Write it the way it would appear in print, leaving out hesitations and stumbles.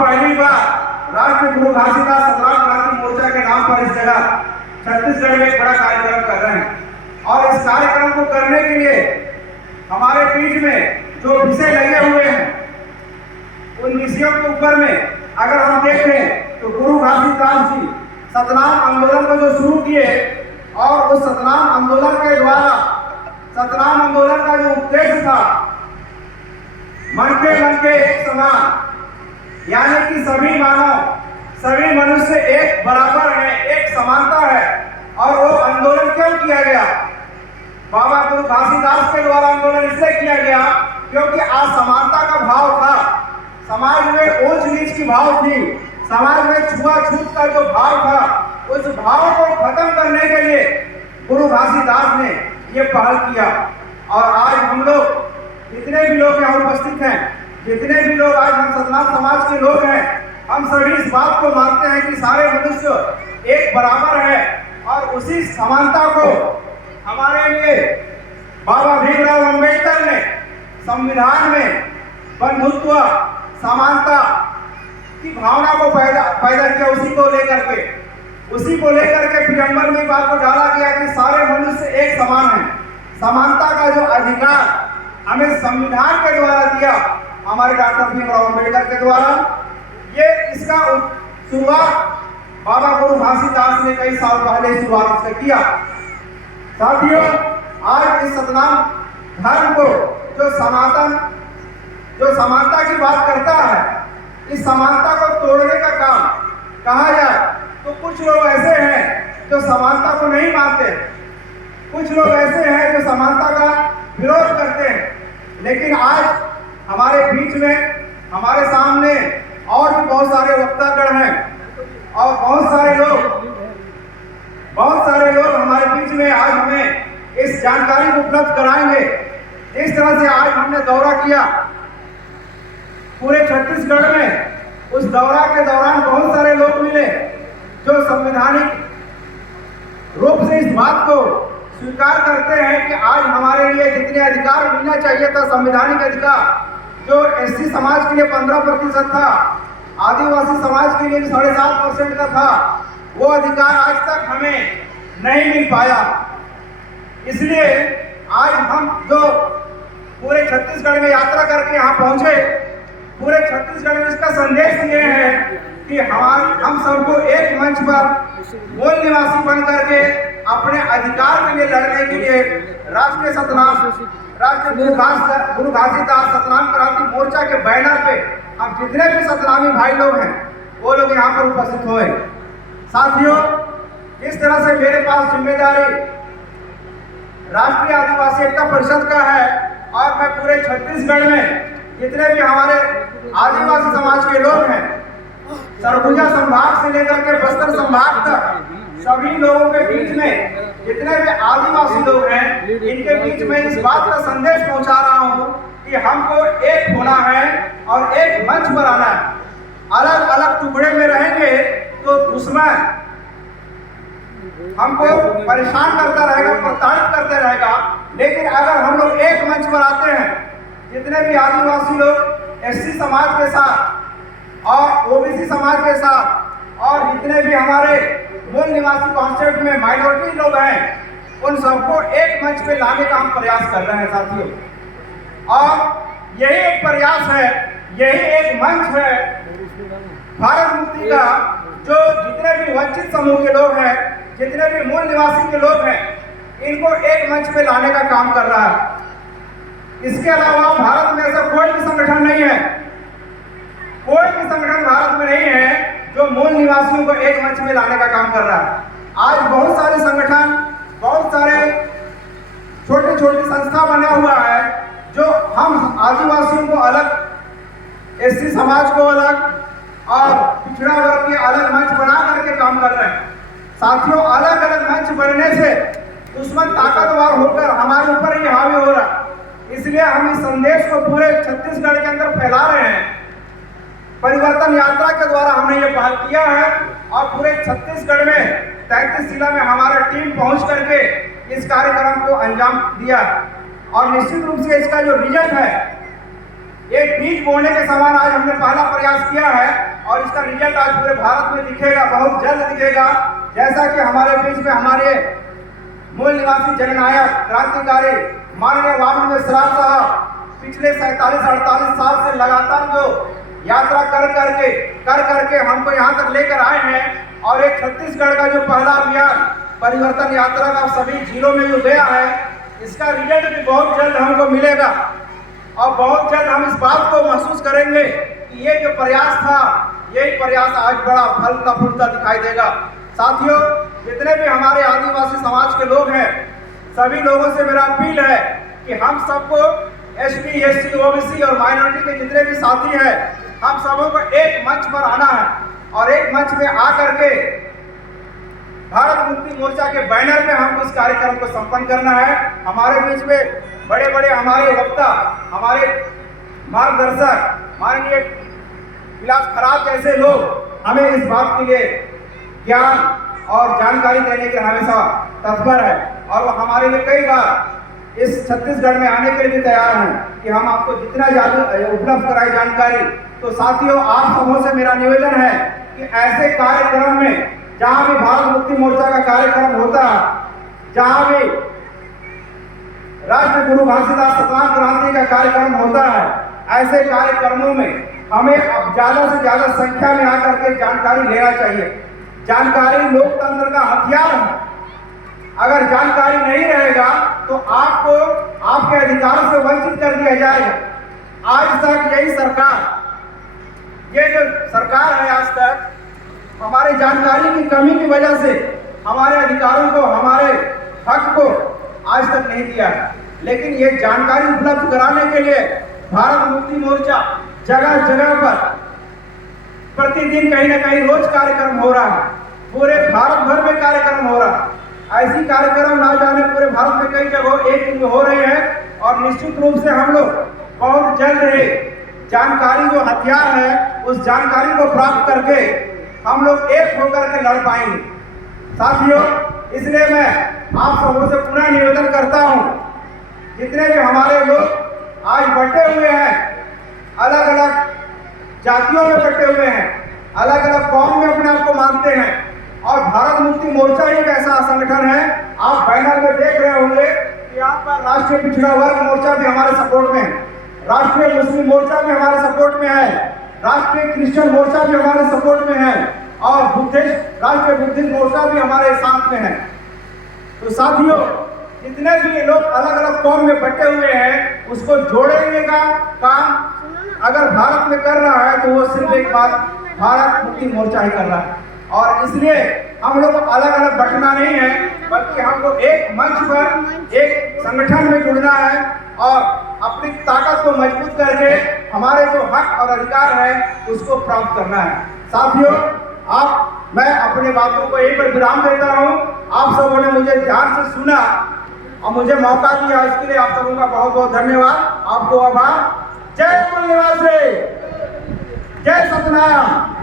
पहली बार राष्ट्रीय गुरु घासीदास संग्राम क्रांति मोर्चा के नाम पर इस जगह छत्तीसगढ़ में एक बड़ा कार्यक्रम कर रहे हैं। और इस कार्यक्रम को करने के लिए हमारे बीच में जो विषय लगे हुए हैं, उन विषयों के ऊपर में अगर हम देखें तो गुरु घासीदास जी सतनाम आंदोलन को जो शुरू किए और उस सतनाम आंदोलन के द्वारा सतनाम आंदोलन का जो उद्देश्य था, मन के एक समान, यानी कि सभी मानव सभी मनुष्य एक बराबर है, एक समानता है। और वो आंदोलन क्यों किया गया? बाबा गुरु घासीदास के द्वारा आंदोलन इसलिए किया गया क्योंकि असमानता का भाव था, समाज में ऊंच नीच की भाव थी, समाज में छुआछूत का जो भाव था, उस भाव को खत्म करने के लिए गुरु घासीदास ने ये पहल किया। और आज हम लोग जितने भी लोग यहाँ उपस्थित हैं, जितने भी लोग आज हम सतनाम समाज के लोग हैं, हम सभी इस बात को मानते हैं कि सारे मनुष्य एक बराबर है। और उसी समानता को हमारे लिए बाबा भीमराव अंबेडकर ने संविधान में बंधुत्व समानता की भावना को पैदा किया। उसी को लेकर के प्रियम्बल में बात को डाला गया कि सारे मनुष्य एक समान हैं। समानता का जो अधिकार हमें संविधान के द्वारा दिया, हमारे डॉक्टर भीमराव अंबेडकर के द्वारा, ये इसका शुरुआत बाबा गुरु घासीदास ने कई साल पहले शुरुआत से किया। साथियों, आज इस सतनाम धर्म को जो समानता की बात करता है, इस समानता को तोड़ने का काम कहा जाए तो कुछ लोग ऐसे हैं जो समानता को नहीं मानते, कुछ लोग ऐसे हैं जो समानता का विरोध करते हैं। लेकिन आज हमारे बीच में, हमारे सामने और भी बहुत सारे वक्तागण हैं और बहुत सारे लोग हमारे बीच में आज हमें इस जानकारी को उपलब्ध कराएंगे। इस तरह से आज हमने दौरा किया पूरे छत्तीसगढ़ में। उस दौरा के दौरान बहुत सारे लोग मिले जो संवैधानिक रूप से इस बात को स्वीकार करते हैं कि आज हमारे लिए जितने अधिकार मिलना चाहिए था, संवैधानिक अधिकार, जो एससी समाज के लिए 15% था, आदिवासी समाज के लिए 7.5% का था, वो अधिकार आज तक हमें नहीं मिल पाया। इसलिए आज हम जो पूरे छत्तीसगढ़ में यात्रा करके यहाँ पहुंचे, पूरे छत्तीसगढ़ में इसका संदेश दिए हैं कि हम सबको एक मंच पर मूल निवासी बन करके अपने अधिकार के लिए लड़ने के लिए राष्ट्रीय गुरु घासीदास सतनाम क्रांति मोर्चा के बैनर पे हम जितने भी सतनामी भाई लोग हैं, वो लोग यहाँ पर उपस्थित हुए। साथियों, इस तरह से मेरे पास जिम्मेदारी राष्ट्रीय आदिवासी एकता परिषद का है और मैं पूरे छत्तीसगढ़ में जितने भी हमारे आदिवासी समाज के लोग हैं, सरगुजा संभाग से लेकर के बस्तर संभाग तक, सभी लोगों के बीच में जितने भी आदिवासी लोग हैं, इनके बीच में इस बात का संदेश पहुंचा रहा हूं कि हमको एक होना है और एक मंच पर आना है। अलग अलग टुकड़े में रहेंगे तो दुश्मन हमको परेशान करता रहेगा, प्रताड़ित करते रहेगा। लेकिन अगर हम लोग एक मंच पर आते हैं, जितने भी आदिवासी लोग एससी समाज के साथ और ओबीसी समाज के साथ और जितने भी हमारे मूल निवासी कॉन्सेप्ट में माइनॉरिटी लोग हैं, उन सबको एक मंच पे लाने का हम प्रयास कर रहे हैं साथियों। और यही एक प्रयास है, यही एक मंच है भारत मुक्ति का, जो जितने भी वंचित समूह के लोग हैं, जितने भी मूल निवासी के लोग हैं, इनको एक मंच पे लाने का काम कर रहा है। इसके अलावा भारत में ऐसा कोई भी संगठन नहीं है, कोई भी संगठन भारत में नहीं है जो मूल निवासियों को एक मंच में लाने का काम कर रहा है। आज बहुत सारे संगठन, बहुत सारे छोटी छोटी संस्था बना हुआ है जो हम आदिवासियों को अलग, एससी समाज को अलग और पिछड़ा वर्ग के अलग मंच बना करके काम कर रहे हैं। साथियों, अलग अलग मंच बनने से दुश्मन ताकतवर होकर हमारे ऊपर ही हावी हो रहा है। इसलिए हम इस संदेश को पूरे छत्तीसगढ़ के अंदर फैला रहे हैं। परिवर्तन यात्रा के द्वारा हमने ये पहल किया है और पूरे छत्तीसगढ़ में 33 जिला में हमारा टीम पहुंच करके इस कार्यक्रम को अंजाम दिया। और निश्चित रूप से इसका जो रिजल्ट है एक बीज बोने के समान आज हमने पहला प्रयास किया है और इसका रिजल्ट आज पूरे भारत में दिखेगा, बहुत जल्द दिखेगा। जैसा कि हमारे बीच में हमारे मूल निवासी जननायक क्रांतिकारी माननीय वामन मिश्रा साहब पिछले 47-48 साल से लगातार जो यात्रा कर करके हमको यहाँ तक लेकर आए हैं और एक छत्तीसगढ़ का जो पहला अभियान परिवर्तन यात्रा का सभी जिलों में जो गया है, इसका रिजल्ट भी बहुत जल्द हमको मिलेगा और बहुत जल्द हम इस बात को महसूस करेंगे कि ये जो प्रयास था, यही प्रयास आज बड़ा फलता फूलता दिखाई देगा। साथियों, जितने भी हमारे आदिवासी समाज के लोग हैं, सभी लोगों से मेरा अपील है कि हम सबको एसटी, एससी, ओबीसी और माइनॉरिटी के जितने भी साथी हैं, हम सबों को एक मंच पर आना है और एक मंच में आकर के भारत मुक्ति मोर्चा के बैनर में हमको इस कार्यक्रम को संपन्न करना है। हमारे बीच में बड़े बड़े हमारे वक्ता, हमारे मार्गदर्शक माननीय विलास खराब जैसे लोग हमें इस बात के लिए ज्ञान और जानकारी देने के हमेशा तत्पर है और वो हमारे लिए कई बार इस छत्तीसगढ़ में आने के लिए भी तैयार हैं कि हम आपको जितना ज़्यादा उपलब्ध कराए जानकारी। तो साथियों, आप सबों से मेरा निवेदन है कि ऐसे कार्यक्रम में जहाँ भी भारत मुक्ति मोर्चा का कार्यक्रम होता है, जहाँ भी राष्ट्र गुरु घासीदास सतनाम क्रांति का कार्यक्रम होता है, ऐसे कार्यक्रमों में हमें अब ज़्यादा से ज़्यादा संख्या में आकर के जानकारी लेना चाहिए। जानकारी लोकतंत्र का हथियार है। अगर जानकारी नहीं रहेगा तो आपको आपके अधिकारों से वंचित कर दिया जाएगा। आज तक यही सरकार, ये जो सरकार है, आज तक हमारे जानकारी की कमी की वजह से हमारे अधिकारों को, हमारे हक को आज तक नहीं दिया है। लेकिन ये जानकारी उपलब्ध कराने के लिए भारत मुक्ति मोर्चा जगह जगह पर प्रतिदिन कहीं ना कहीं रोज कार्यक्रम हो रहा है। पूरे भारत भर में कार्यक्रम हो रहा है। ऐसी कार्यक्रम ना जाने पूरे भारत में कई जगह एक दिन में हो रहे हैं और निश्चित रूप से हम लोग बहुत जल्द ही जानकारी जो हथियार है, उस जानकारी को प्राप्त करके हम लोग एक होकर के लड़ पाएंगे। साथियों, इसलिए मैं आप सबों से पुनः निवेदन करता हूं, जितने भी हमारे लोग आज बटे हुए हैं, अलग अलग जातियों में बटे हुए हैं, अलग अलग कौम में अपने आप को मानते हैं और भारत मुक्ति मोर्चा ही एक ऐसा संगठन है। आप बैनर में देख रहे होंगे कि यहाँ पर राष्ट्रीय पिछड़ा वर्ग मोर्चा भी हमारे सपोर्ट में है, राष्ट्रीय मुस्लिम मोर्चा भी हमारे सपोर्ट में है, राष्ट्रीय क्रिश्चियन मोर्चा भी हमारे सपोर्ट में है और बुद्धिस्ट, राष्ट्रीय बुद्धिस्ट मोर्चा भी हमारे साथ में है। तो साथियों, जितने भी लोग अलग अलग कौम में बटे हुए हैं, उसको जोड़ने का काम अगर भारत में कर रहा है तो वो सिर्फ एक बात भारत मुक्ति मोर्चा ही कर रहा है। और इसलिए हम लोग अलग अलग बटना नहीं है, बल्कि हमको एक मंच पर एक संगठन में जुड़ना है और अपनी ताकत को मजबूत करके हमारे जो हक और अधिकार है उसको प्राप्त करना है। साथियों, मैं अपने बातों को यहीं पर विराम देता हूँ। आप सबों ने मुझे ध्यान से सुना और मुझे मौका दिया, इसके लिए आप सबों का बहुत बहुत धन्यवाद। आपको आभार। जय मूल निवासी, जय सतनाम।